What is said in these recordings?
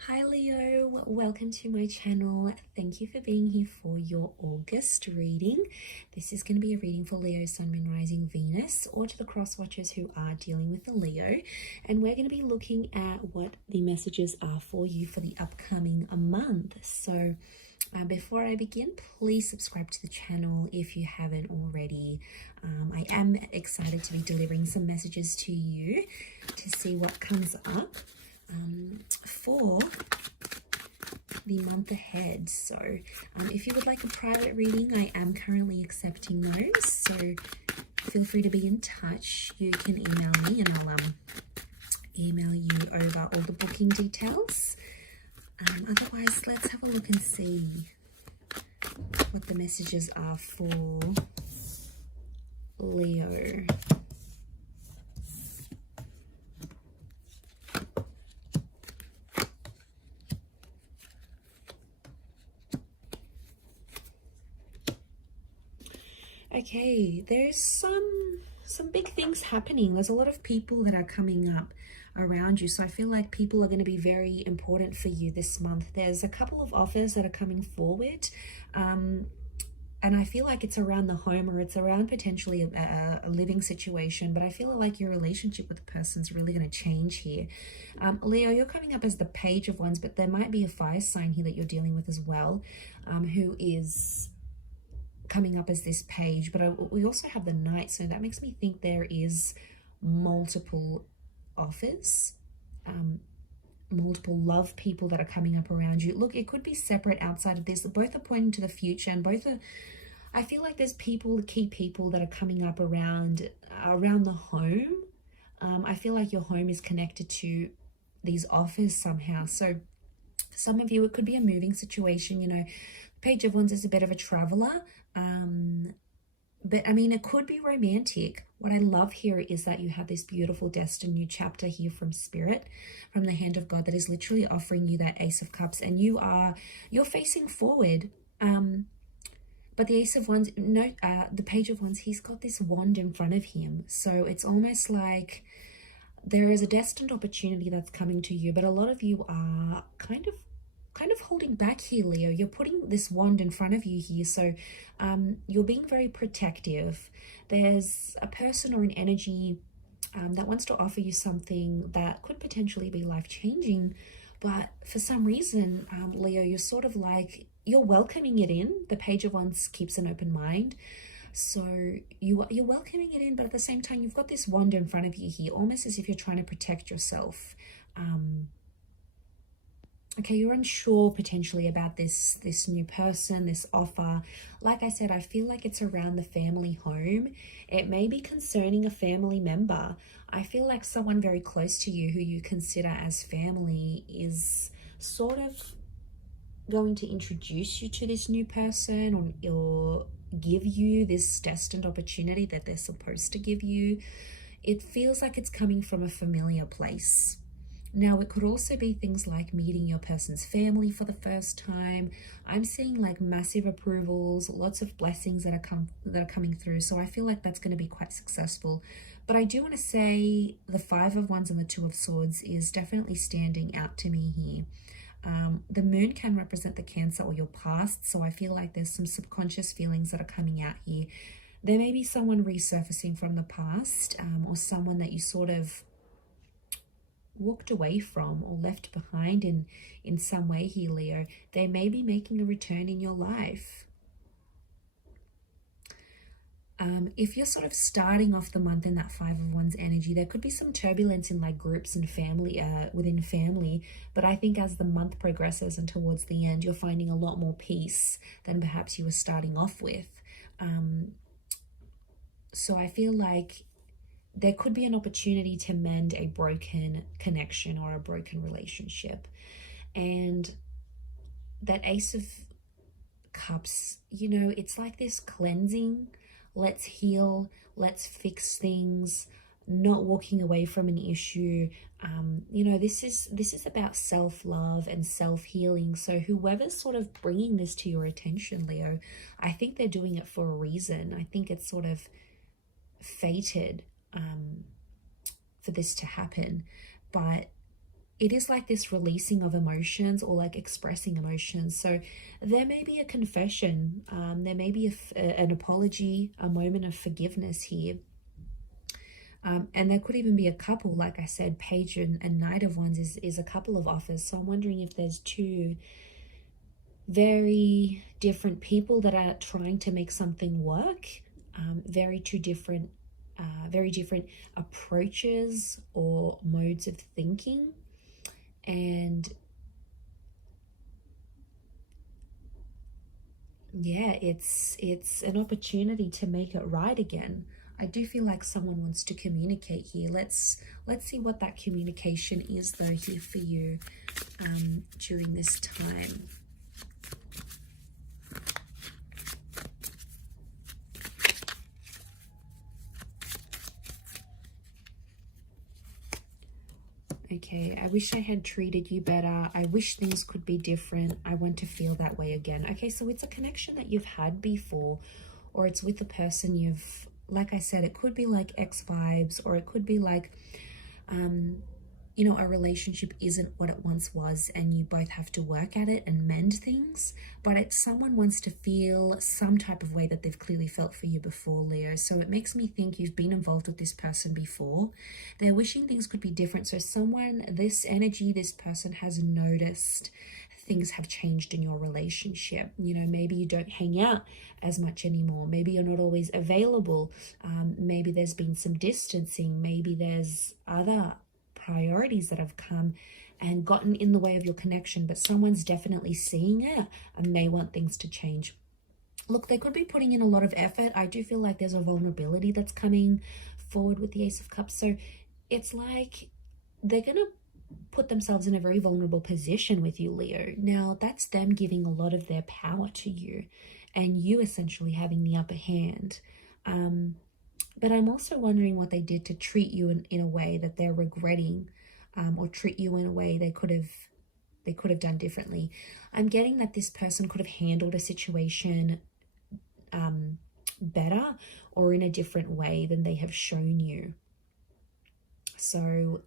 Hi Leo, welcome to my channel. Thank you for being here for your August reading. This is going to be a reading for Leo, Sun, Moon, Rising, Venus, or to the cross watchers who are dealing with the Leo. And we're going to be looking at what the messages are for you for the upcoming month. So before I begin, please subscribe to the channel if you haven't already. I am excited to be delivering some messages to you to see what comes up for the month ahead. So if you would like a private reading, I am currently accepting those, so feel free to be in touch. You can email me and I'll email you over all the booking details. Otherwise, let's have a look and see what the messages are for Leo. Okay, there's some big things happening. There's a lot of people that are coming up around you, so I feel like people are going to be very important for you this month. There's a couple of offers that are coming forward, and I feel like it's around the home, or it's around potentially a living situation, but I feel like your relationship with the person's really going to change here. Leo, you're coming up as the Page of Wands, but there might be a fire sign here that you're dealing with as well, who is coming up as this page, but we also have the Knight, so that makes me think there is multiple offers, multiple love people that are coming up around you. Look, it could be separate outside of this. Both are pointing to the future, and both are, I feel like there's people, key people that are coming up around the home. I feel like your home is connected to these offers somehow. So some of you, it could be a moving situation. You know, Page of Wands is a bit of a traveler, but I mean, it could be romantic. What I love here is that you have this beautiful destined new chapter here from Spirit, from the hand of God, that is literally offering you that Ace of Cups, and you're facing forward. But the Ace of Wands, the Page of Wands, he's got this wand in front of him, so it's almost like there is a destined opportunity that's coming to you, but a lot of you are kind of holding back here, Leo. You're putting this wand in front of you here, so you're being very protective. There's a person or an energy that wants to offer you something that could potentially be life-changing, but for some reason, Leo, you're sort of like, you're welcoming it in. The Page of Wands keeps an open mind, so you're welcoming it in, but at the same time, you've got this wand in front of you here, almost as if you're trying to protect yourself. Okay, you're unsure potentially about this new person, this offer. Like I said, I feel like it's around the family home. It may be concerning a family member. I feel like someone very close to you who you consider as family is sort of going to introduce you to this new person, or give you this destined opportunity that they're supposed to give you. It feels like it's coming from a familiar place. Now, it could also be things like meeting your person's family for the first time. I'm seeing like massive approvals, lots of blessings that are coming through. So I feel like that's going to be quite successful. But I do want to say the Five of Wands and the Two of Swords is definitely standing out to me here. The moon can represent the Cancer or your past. So I feel like there's some subconscious feelings that are coming out here. There may be someone resurfacing from the past, or someone that you sort of walked away from or left behind in some way here, Leo. They may be making a return in your life. If you're sort of starting off the month in that Five of Wands energy, there could be some turbulence in like groups and family, within family, but I think as the month progresses and towards the end, you're finding a lot more peace than perhaps you were starting off with. So I feel like there could be an opportunity to mend a broken connection or a broken relationship. And that Ace of Cups, you know, it's like this cleansing. Let's heal, let's fix things, not walking away from an issue. You know, this is about self-love and self-healing. So whoever's sort of bringing this to your attention, Leo, I think they're doing it for a reason. I think it's sort of fated for this to happen. But it is like this releasing of emotions, or like expressing emotions. So there may be a confession, there may be an apology, a moment of forgiveness here. And there could even be a couple, like I said, Page and Knight of Wands is a couple of offers. So I'm wondering if there's two very different people that are trying to make something work, very different approaches or modes of thinking. And yeah, it's an opportunity to make it right again. I do feel like someone wants to communicate here. Let's see what that communication is though here for you during this time. Okay, I wish I had treated you better. I wish things could be different. I want to feel that way again. Okay, so it's a connection that you've had before, or it's with a person you've, like I said, it could be like ex vibes, or it could be like, you know, a relationship isn't what it once was and you both have to work at it and mend things, but it's someone wants to feel some type of way that they've clearly felt for you before, Leo. So it makes me think you've been involved with this person before. They're wishing things could be different. So someone, this energy, this person has noticed things have changed in your relationship. You know, maybe you don't hang out as much anymore. Maybe you're not always available. Maybe there's been some distancing. Maybe there's other priorities that have come and gotten in the way of your connection, but someone's definitely seeing it and they want things to change. Look, they could be putting in a lot of effort. I do feel like there's a vulnerability that's coming forward with the Ace of Cups. So it's like they're going to put themselves in a very vulnerable position with you, Leo. Now, that's them giving a lot of their power to you and you essentially having the upper hand. But I'm also wondering what they did to treat you in a way that they're regretting, or treat you in a way they could have done differently. I'm getting that this person could have handled a situation better or in a different way than they have shown you. So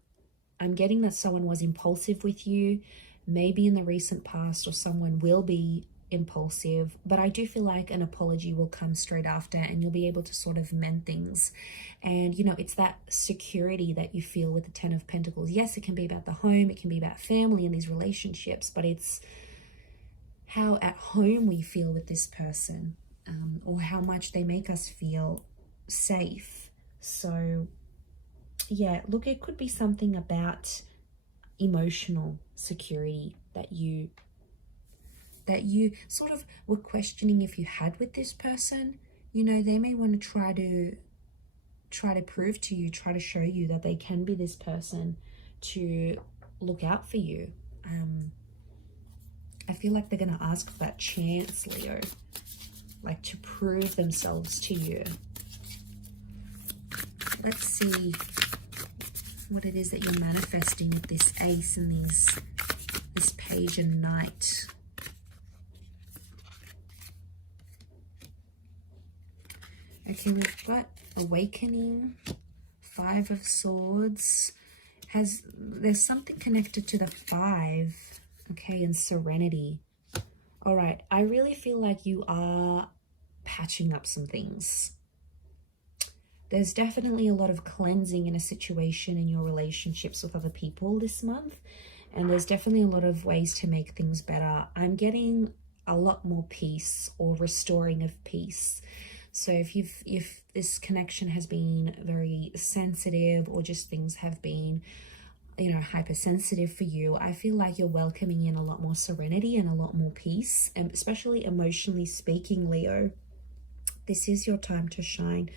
I'm getting that someone was impulsive with you, maybe in the recent past, or someone will be impulsive, but I do feel like an apology will come straight after and you'll be able to sort of mend things. And you know, it's that security that you feel with the Ten of Pentacles. Yes, it can be about the home, it can be about family and these relationships, but it's how at home we feel with this person, or how much they make us feel safe. So yeah, look, it could be something about emotional security that you sort of were questioning if you had with this person. You know, they may want to try to prove to you, try to show you that they can be this person to look out for you. I feel like they're going to ask for that chance, Leo, like to prove themselves to you. Let's see what it is that you're manifesting with this Ace and this Page and Knight. Okay, we've got Awakening, Five of Swords. There's something connected to the Five, okay, and Serenity. All right, I really feel like you are patching up some things. There's definitely a lot of cleansing in a situation in your relationships with other people this month, and there's definitely a lot of ways to make things better. I'm getting a lot more peace or restoring of peace. So if this connection has been very sensitive, or just things have been, you know, hypersensitive for you, I feel like you're welcoming in a lot more serenity and a lot more peace, and especially emotionally speaking, Leo. This is your time to shine.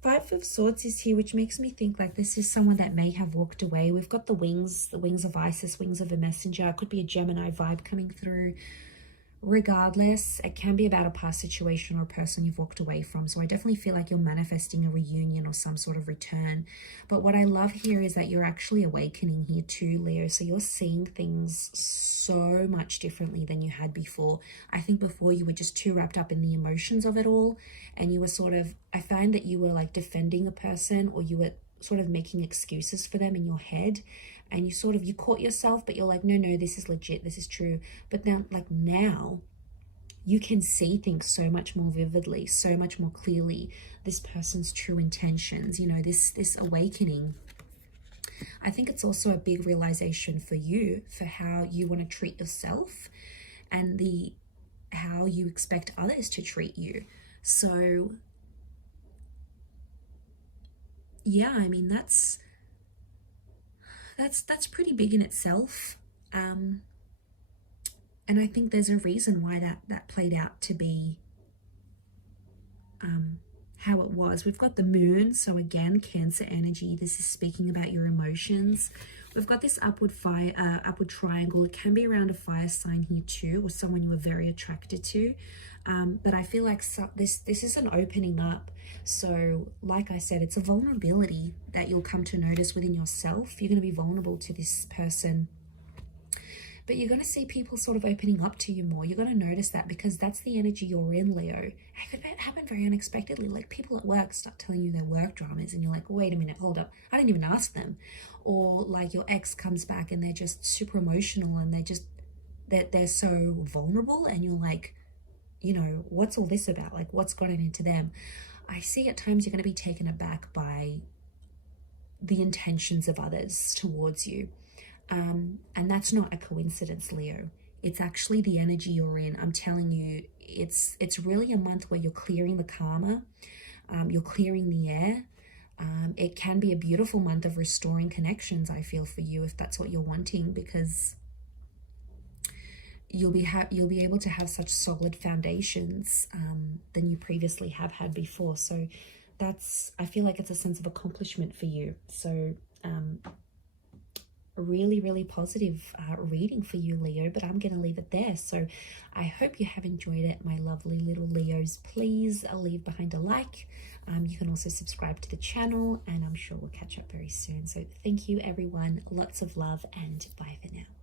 Five of Swords is here, which makes me think like this is someone that may have walked away. We've got the wings of Isis, wings of a messenger. It could be a Gemini vibe coming through. Regardless, it can be about a past situation or a person you've walked away from. So I definitely feel like you're manifesting a reunion or some sort of return. But what I love here is that you're actually awakening here too, Leo. So you're seeing things so much differently than you had before. I think before you were just too wrapped up in the emotions of it all, and you were sort of, I find that you were like defending a person, or you were sort of making excuses for them in your head. and you caught yourself, but you're like, no, this is legit, this is true. But now you can see things so much more vividly, so much more clearly, this person's true intentions, this awakening. I think it's also a big realization for you, for how you want to treat yourself and how you expect others to treat you. So yeah, I mean, that's pretty big in itself. And I think there's a reason why that played out to be how it was. We've got the moon, so again, Cancer energy. This is speaking about your emotions. We've got this upward triangle. It can be around a fire sign here too, or someone you were very attracted to. But I feel like this is an opening up. So like I said, it's a vulnerability that you'll come to notice within yourself. You're going to be vulnerable to this person, but you're going to see people sort of opening up to you more. You're going to notice that, because that's the energy you're in, Leo. It could happen very unexpectedly. Like, people at work start telling you their work dramas, and you're like, wait a minute, hold up, I didn't even ask them. Or like your ex comes back and they're just super emotional, and they're so vulnerable, and you're like, what's all this about? Like, what's gotten into them? I see at times you're going to be taken aback by the intentions of others towards you. And that's not a coincidence, Leo. It's actually the energy you're in. I'm telling you, it's really a month where you're clearing the karma, you're clearing the air. It can be a beautiful month of restoring connections, I feel, for you, if that's what you're wanting, because you'll be able to have such solid foundations than you previously have had before. So I feel like it's a sense of accomplishment for you. So a really, really positive reading for you, Leo, but I'm going to leave it there. So I hope you have enjoyed it, my lovely little Leos. Please leave behind a like. You can also subscribe to the channel, and I'm sure we'll catch up very soon. So thank you, everyone. Lots of love, and bye for now.